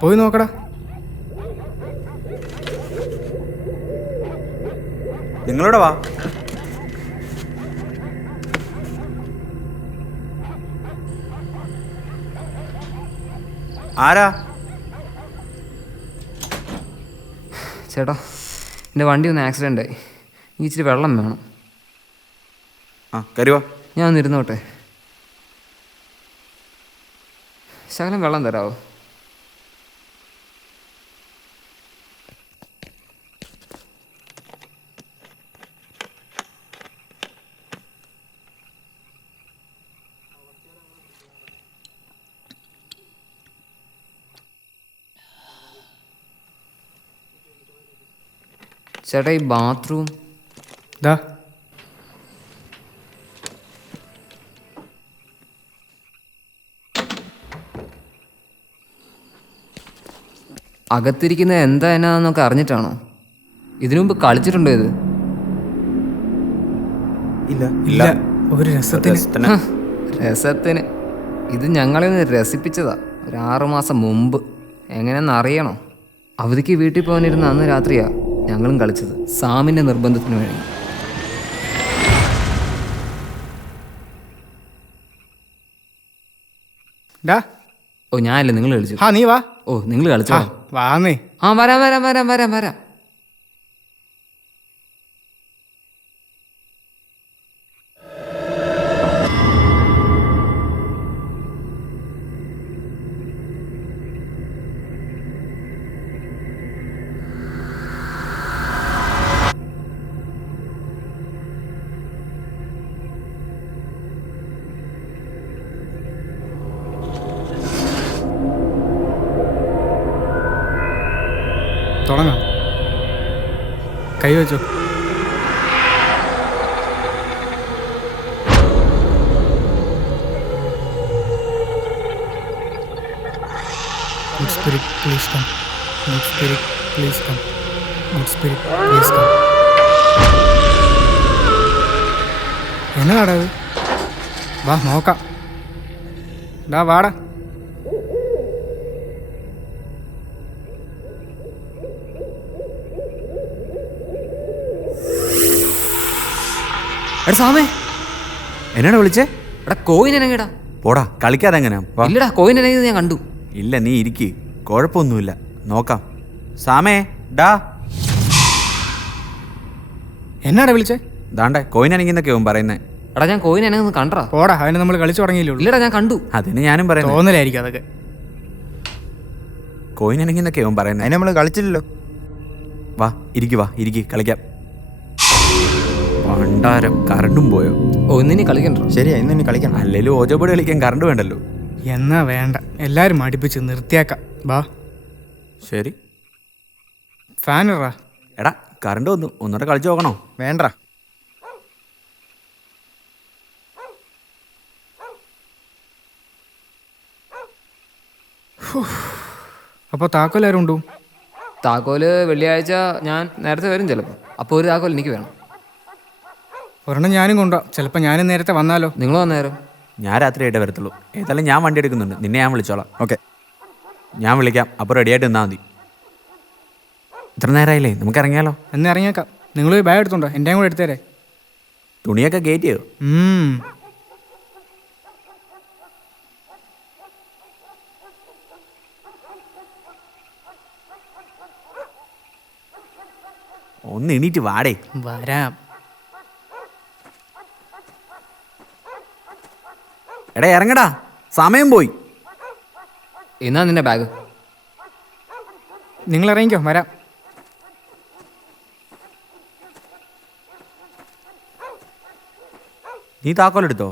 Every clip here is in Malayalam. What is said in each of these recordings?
പോയി നോക്കടാ. നിങ്ങളോട് വാ. ആരാ? ചേട്ടാ, എൻ്റെ വണ്ടി ഒന്ന് ആക്സിഡൻ്റ് ആയി. എനിക്ക് ഇച്ചിരി വെള്ളം വേണം. ആ കരുവാ. ഞാൻ ഒന്ന് ഇരുന്നോട്ടെ. ശകലം വെള്ളം തരാമോ? ചേട്ടാ, ഈ ബാത്റൂം ദാ അകത്തിരിക്കുന്നത് എന്താ എന്നാന്നൊക്കെ അറിഞ്ഞിട്ടാണോ? ഇതിനു മുമ്പ് കളിച്ചിട്ടുണ്ടോ ഇത്? ഇല്ല ഇല്ല, ഒരു രസത്തിന്. രസത്തിന്? ഇത് ഞങ്ങളെ ഒന്ന് രസിപ്പിച്ചതാ ഒരു 6 മാസം മുമ്പ്. എങ്ങനെയെന്ന് അറിയണോ? അവധിക്ക് വീട്ടിൽ പോകാനിരുന്ന അന്ന് രാത്രിയാ ഞങ്ങളും കളിച്ചത്, സാമിൻ്റെ നിർബന്ധത്തിന് വേണ്ടി. ഡാ ഓ, ഞാനല്ലേ, നിങ്ങൾ കളിച്ചു. നീ വാ. ഓ, നിങ്ങൾ കളിച്ചോ? വാന്നേ. ആ, വരാം വരാം വരാം വരാം വരാം. തുടങ്ങാം. കൈ വെച്ചോ. Good spirit, please come. Good spirit, please come. Good spirit, please come. എന്നതാടാ അത്? വാ നോക്കാം. ഡാ വാടാ. എടാ സാമേ, എന്നാണ് വിളിച്ചേ? എടാ കോയിൻ എനങ്ങടാ. പോടാ, കളിക്കാതെ എങ്ങനെയാ? ഇല്ലടാ, കോയിൻ എനങ്ങത് ഞാൻ കണ്ടു. ഇല്ല, നീ ഇരിക്ക്, കുഴപ്പമൊന്നുമില്ല, നോക്കാം. സാമേ ഡാ. എന്നാടാ വിളിച്ചേ? ദാണ്ടെ കോയിൻ അനങ്ങിന്നൊക്കെയാവും പറയുന്നേ. എടാ, ഞാൻ കോയിൻ എനങ്ങന്ന് കണ്ടടാ. പോടാ, അതിന് നമ്മൾ കളിച്ചു തുടങ്ങിയില്ലേ ഉള്ളൂ. ഇല്ലടാ, ഞാൻ കണ്ടു. അതിന് ഞാനും പറയുന്നത് തോന്നലായിരിക്കും അതൊക്കെ. കോയിൻ അനങ്ങിന്നൊക്കെയാവും പറയുന്നേ. അതിന് നമ്മൾ കളിച്ചില്ലല്ലോ. വാ ഇരിക്ക് കളിക്കാം. പണ്ടാരം കറണ്ടും പോയോ? ഓ, ഇന്നിനി കളിക്കണ്ടോ? ശരിയാ, ഇന്ന് ഇനി കളിക്കണം. അല്ലേലും ഓജോബോർഡ് കളിക്കാൻ കറണ്ട് വേണ്ടല്ലോ. എന്നാ വേണ്ട, എല്ലാവരും മടിപ്പിച്ച് നിർത്തിയാക്കാം. ബാ. ശരി. ഫാനറാ. എടാ, കറണ്ട് വന്നു, ഒന്നുകൂടെ കളിച്ചു നോക്കണോ? വേണ്ട. അപ്പോൾ താക്കോലാരും ഉണ്ടോ? താക്കോല് വെള്ളിയാഴ്ച ഞാൻ നേരത്തെ വരും ചിലപ്പോൾ. അപ്പോൾ ഒരു താക്കോൽ എനിക്ക് വേണം. ഒരെണ്ണം ഞാനും കൊണ്ടുവാ. ചിലപ്പോൾ ഞാനും നേരത്തെ വന്നാലോ? നിങ്ങൾ വന്നേരം. ഞാൻ രാത്രി ആയിട്ടേ വരത്തുള്ളൂ. ഏതായാലും ഞാൻ വണ്ടി എടുക്കുന്നുണ്ട്, നിന്നെ ഞാൻ വിളിച്ചോളാം. ഓക്കെ, ഞാൻ വിളിക്കാം, അപ്പോൾ റെഡിയായിട്ട് നിന്നാൽ മതി. ഇത്ര നേരമായില്ലേ, നമുക്ക് ഇറങ്ങിയാലോ? എന്ന് ഇറങ്ങിയേക്കാം. നിങ്ങൾ പോയി ബാഗ് എടുത്തോണ്ടോ, എൻ്റെയും കൂടെ എടുത്തേരെ. തുണിയൊക്കെ കയറ്റിയോ? ഒന്ന് എണീറ്റ് വാടേ. വരാം. എടാ ഇറങ്ങടാ, സമയം പോയി. എന്നാ നിന്റെ ബാഗ്? നിങ്ങൾ ഇറങ്ങിക്കോ, വരാം. നീ താക്കോലെടുത്തോ?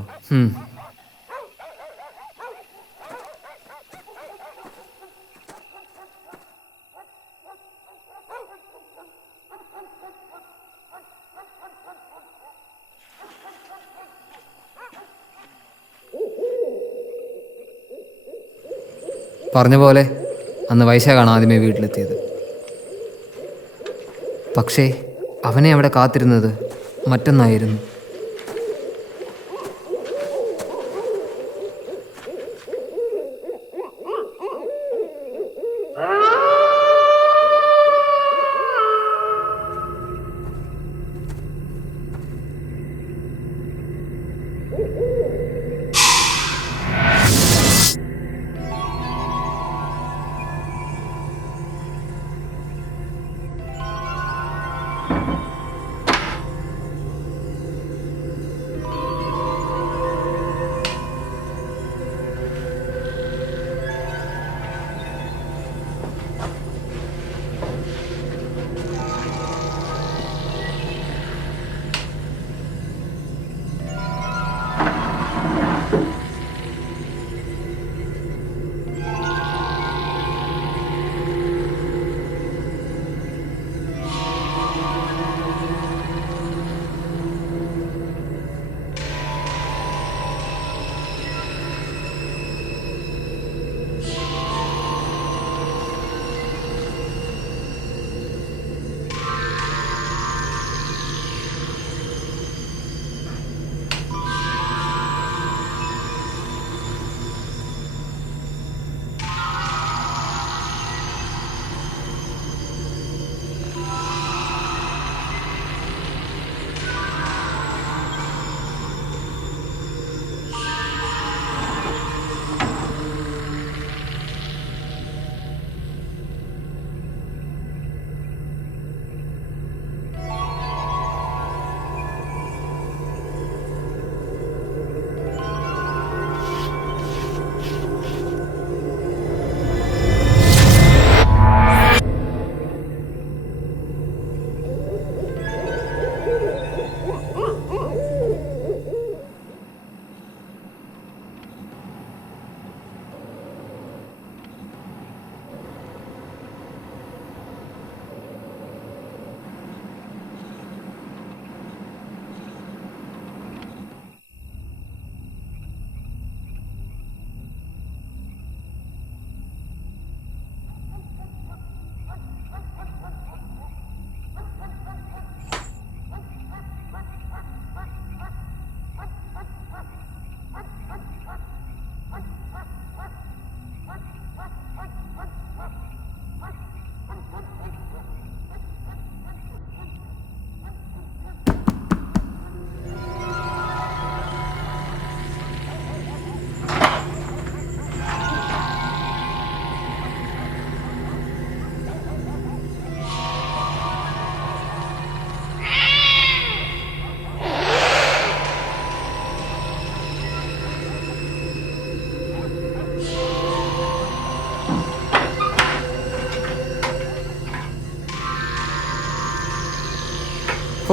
പറഞ്ഞ പോലെ അന്ന് വൈശാഖാണ് ആദ്യമേ വീട്ടിലെത്തിയത്. പക്ഷേ അവനെ അവിടെ കാത്തിരുന്നത് മറ്റൊന്നായിരുന്നു.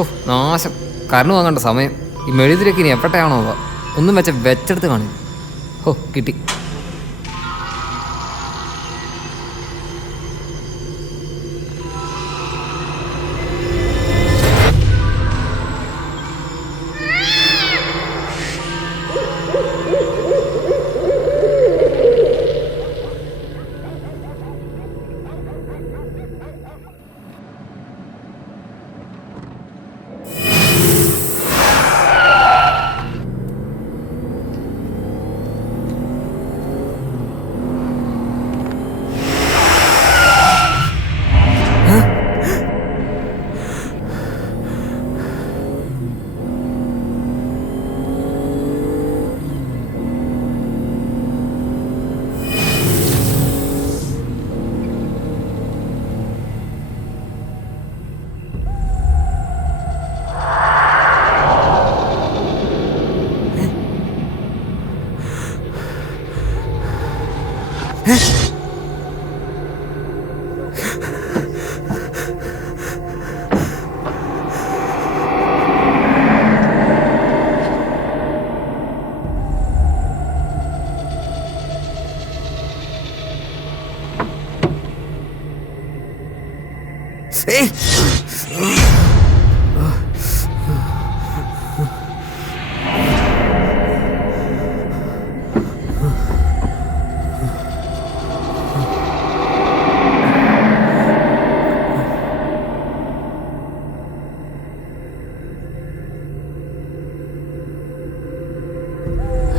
ഓ നാശം, കറണ്ട് വാങ്ങേണ്ട സമയം. ഈ മെഴുതിലേക്ക് ഇനി എപ്പോഴാണോ ഒന്നും വെച്ചെടുത്ത് കാണില്ല. ഓ കിട്ടി.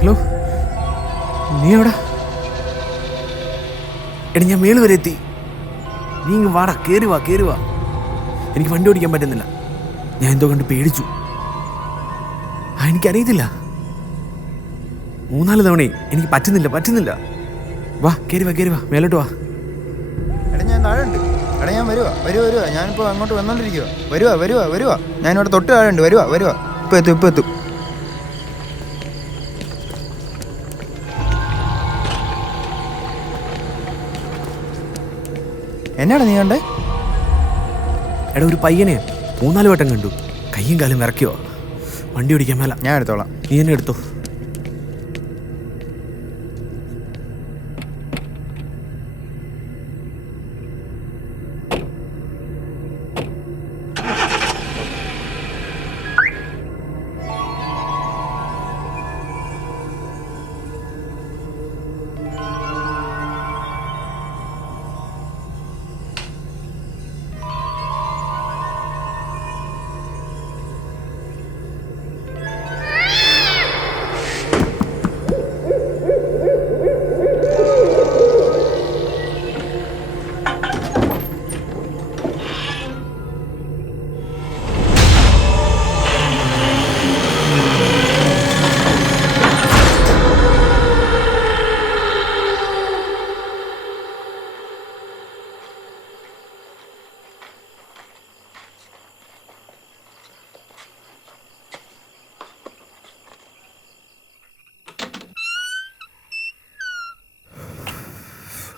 ഹലോ, നീ എവിടാ? എടാ ഞാൻ മേള് വരെ എത്തി. നീ ഇങ്ങ് വാടാ, കയറി വാ. എനിക്ക് വണ്ടി ഓടിക്കാൻ പറ്റുന്നില്ല. ഞാൻ എന്തോ കണ്ട് പേടിച്ചു. എനിക്കറിയത്തില്ല. 3-4 തവണ എനിക്ക് പറ്റുന്നില്ല. വാ കയറി വാ, മേലോട്ട് വാ. എടാ ഞാൻ താഴെ ഉണ്ട്. എടാ ഞാൻ വരുവാ. ഞാനിപ്പോൾ അങ്ങോട്ട് വന്നോണ്ടിരിക്കുക. വരുവാ. ഞാനിവിടെ തൊട്ട് താഴെ ഉണ്ട്. വരുവാ. ഇപ്പം എത്തും. എന്നാണ് നീ കണ്ടേ? എടാ ഒരു പയ്യനെ 3-4 വട്ടം കണ്ടു. കയ്യും കാലും വിറയ്ക്കുവോ. വണ്ടി ഓടിക്കാൻ മേല. ഞാൻ എടുത്തോളാം. നീ തന്നെ എടുത്തോ.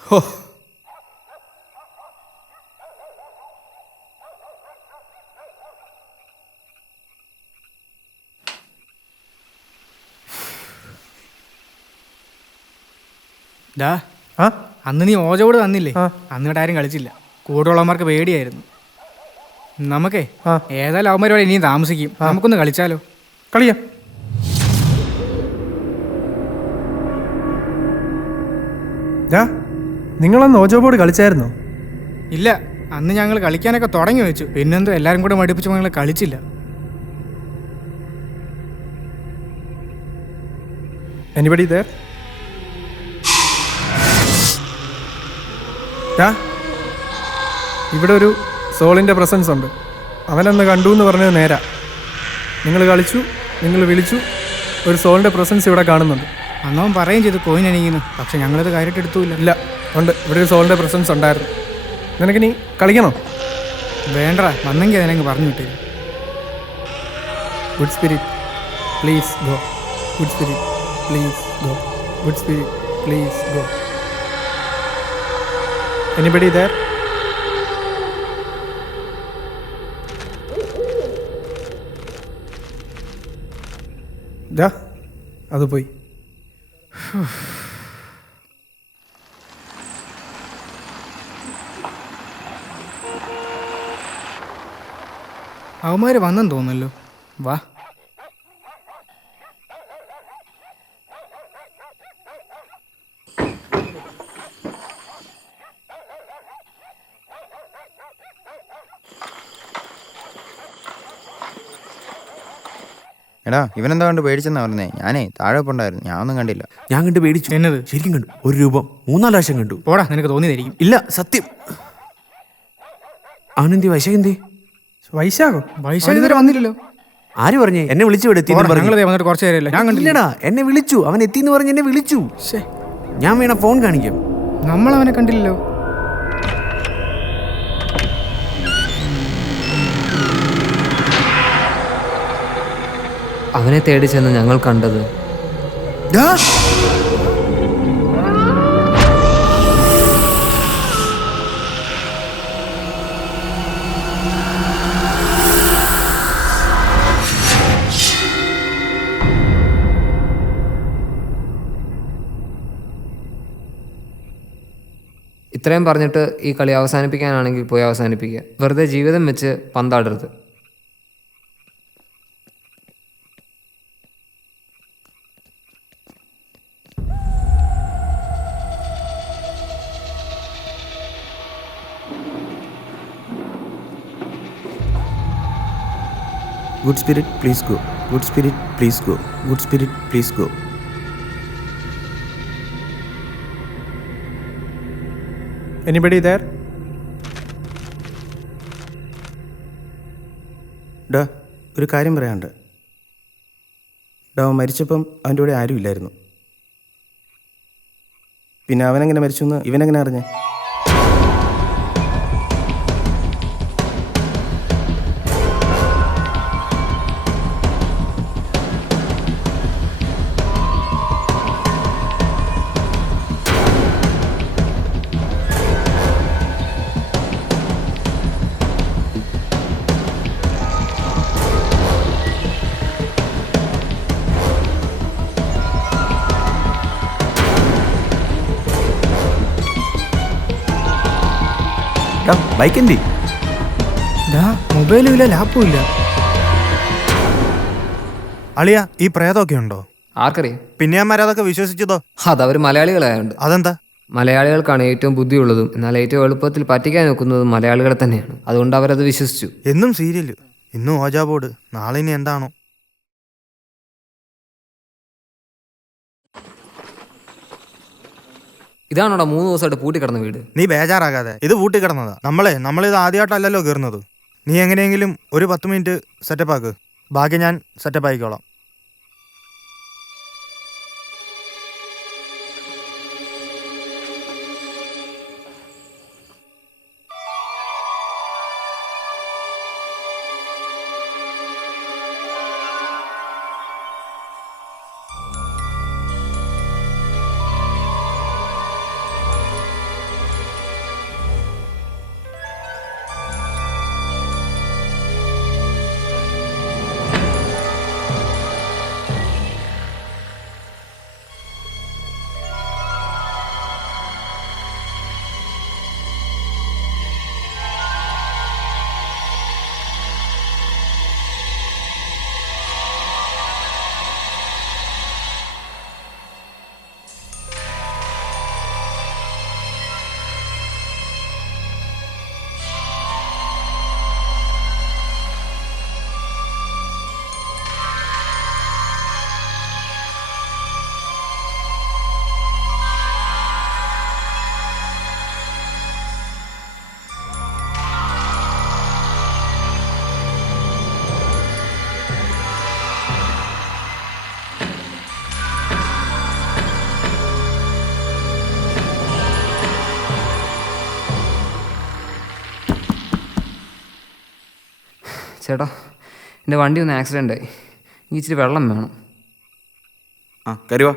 ഹോ, ഡാ അന്ന് നീ ഓജോട് തന്നില്ലേ? അന്നിട്ട് ആരും കളിച്ചില്ല. കൂടുള്ളവന്മാർക്ക് പേടിയായിരുന്നു. നമുക്കേ ഏതായാലും അവന്മാരോടെ ഇനിയും താമസിക്കും. നമുക്കൊന്ന് കളിച്ചാലോ? കളിയാ. നിങ്ങളന്ന് ഓജോ ബോർഡ് കളിച്ചായിരുന്നോ? ഇല്ല, അന്ന് ഞങ്ങൾ കളിക്കാനൊക്കെ തുടങ്ങി വെച്ചു. പിന്നെന്തോ എല്ലാവരും കൂടെ മടുപ്പിച്ച് ഞങ്ങൾ കളിച്ചില്ല. Anybody there? ഇവിടെ ഒരു സോളിൻ്റെ പ്രസൻസ് ഉണ്ട്. അവനന്ന് കണ്ടു എന്ന് പറഞ്ഞത് നേരാ. നിങ്ങൾ കളിച്ചു, നിങ്ങൾ വിളിച്ചു, ഒരു സോളിൻ്റെ പ്രസൻസ് ഇവിടെ കാണുന്നുണ്ട്. അന്നവൻ പറയുകയും ചെയ്തു കോയിൻ അണിയുന്നു. പക്ഷെ ഞങ്ങളത് കാര്യമായിട്ട് എടുത്തൂല്ല. ഇല്ല, ഉണ്ട്. ഇവിടെ ഒരു സോളിൻ്റെ പ്രസൻസ് ഉണ്ടായിരുന്നു. നിനക്കിനി കളിക്കണോ? വേണ്ട, വന്നെങ്കിൽ അതിനങ്ങ് പറഞ്ഞു വിട്ടേ. Good spirit please go. Good spirit please go. Good spirit please go. Anybody there? അത് പോയി. അവന്മാർ വന്നെന്ന് തോന്നുന്നല്ലോ. വാ. എടാ ഇവനെന്താ കണ്ട് പേടിച്ചെന്നാ പറഞ്ഞേ? ഞാനേ താഴെ പോണ്ടായിരുന്നു, ഞാൻ ഒന്നും കണ്ടില്ല. ഞാൻ കണ്ട് പേടിച്ചു. എന്നത്? ശരിക്കും കണ്ടു. ഒരു രൂപം 3-4 പ്രാവശ്യം കണ്ടു. പോടാ, നിനക്ക് തോന്നിയതായിരിക്കും. ഇല്ല, സത്യം. അവനെന്തി വൈശാഖെന്തി? വൈശാഖോ? വൈശാഖ് ഇതുവരെ വന്നില്ലല്ലോ. ആര് പറഞ്ഞേ? എന്നെ വിളിച്ചു ഇവിടെ എത്തി. ഞങ്ങൾ വന്നിട്ട് കുറച്ച് നേരമല്ല, ഞാൻ കണ്ടില്ല. ഇല്ലടാ, എന്നെ വിളിച്ചു. അവൻ എത്തിന്ന് പറഞ്ഞ് എന്നെ വിളിച്ചു. ഞാൻ വേണ ഫോൺ കാണിക്കാം. നമ്മളവനെ കണ്ടില്ലല്ലോ. അവനെ തേടി ചെന്ന് ഞങ്ങൾ കണ്ടത് ഇത്രയും പറഞ്ഞിട്ട് ഈ കളി അവസാനിപ്പിക്കാനാണെങ്കിൽ പോയി അവസാനിപ്പിക്കുക. വെറുതെ ജീവിതം വെച്ച് പന്താടരുത്. Good spirit, please go. Good spirit, please go. Good spirit, please go. Anybody there? ഡാ, ഒരു കാര്യം പറയാനുണ്ട്. അവൻ മരിച്ചപ്പം അവൻ്റെ കൂടെ ആരും ഇല്ലായിരുന്നു. പിന്നെ അവനെങ്ങനെ മരിച്ചു എന്ന് ഇവനെങ്ങനെ അറിഞ്ഞേ? ബൈക്ക് എന്തി? മൊബൈലും ഇല്ല, ലാപ്പും ഇല്ല. അളിയ, ഈ പ്രേതമൊക്കെ ഉണ്ടോ? ആർക്കറിയാം? പിന്നെ അതൊക്കെ വിശ്വസിച്ചതോ? അതവർ മലയാളികളായുണ്ട്. അതെന്താ? മലയാളികൾക്കാണ് ഏറ്റവും ബുദ്ധിയുള്ളതും എന്നാൽ ഏറ്റവും എളുപ്പത്തിൽ പറ്റിക്കാൻ നോക്കുന്നതും മലയാളികളെ തന്നെയാണ്. അതുകൊണ്ട് അവരത് വിശ്വസിച്ചു. എന്നും സീരിയല്, ഇന്നും ഓജാ ബോർഡ്, നാളെ ഇനി എന്താണോ? ഇതാണോടാ 3 ദിവസമായിട്ട് പൂട്ടിക്കിടന്ന വീട്? നീ ബേജാറാകാതെ, ഇത് പൂട്ടി കിടന്നതാ. നമ്മളിത് ആദ്യമായിട്ടല്ലല്ലോ കയറുന്നത്. നീ എങ്ങനെയെങ്കിലും ഒരു 10 മിനിറ്റ് സെറ്റപ്പ് ആക്ക്, ബാക്കി ഞാൻ സെറ്റപ്പ് ആയിക്കോളാം. ചേട്ടാ, എൻ്റെ വണ്ടി ഒന്ന് ആക്സിഡൻ്റ് ആയി. എനിക്ക് ഇച്ചിരി വെള്ളം വേണം. കരുവാ.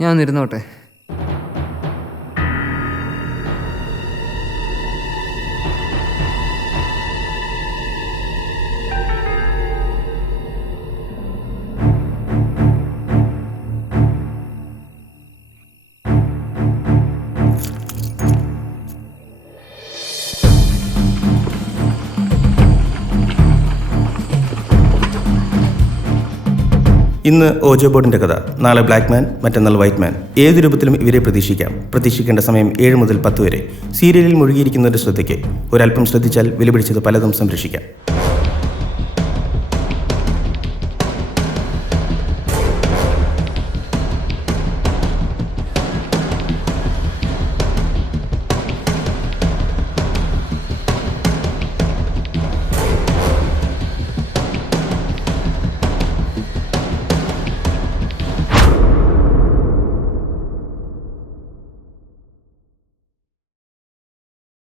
ഞാൻ ഒന്ന് ഇരുന്നോട്ടെ. ഇന്ന് ഓജോ ബോർഡിന്റെ കഥ, നാളെ ബ്ലാക്ക് മാൻ, മറ്റന്നാൾ വൈറ്റ് മാൻ. ഏത് രൂപത്തിലും ഇവരെ പ്രതീക്ഷിക്കാം. പ്രതീക്ഷിക്കേണ്ട സമയം 7 മുതൽ 10 വരെ. സീരിയലിൽ മുഴുകിയിരിക്കുന്നവരുടെ ശ്രദ്ധയ്ക്ക് ഒരല്പം ശ്രദ്ധിച്ചാൽ വിലപിടിച്ചത് പലതും സംരക്ഷിക്കാം.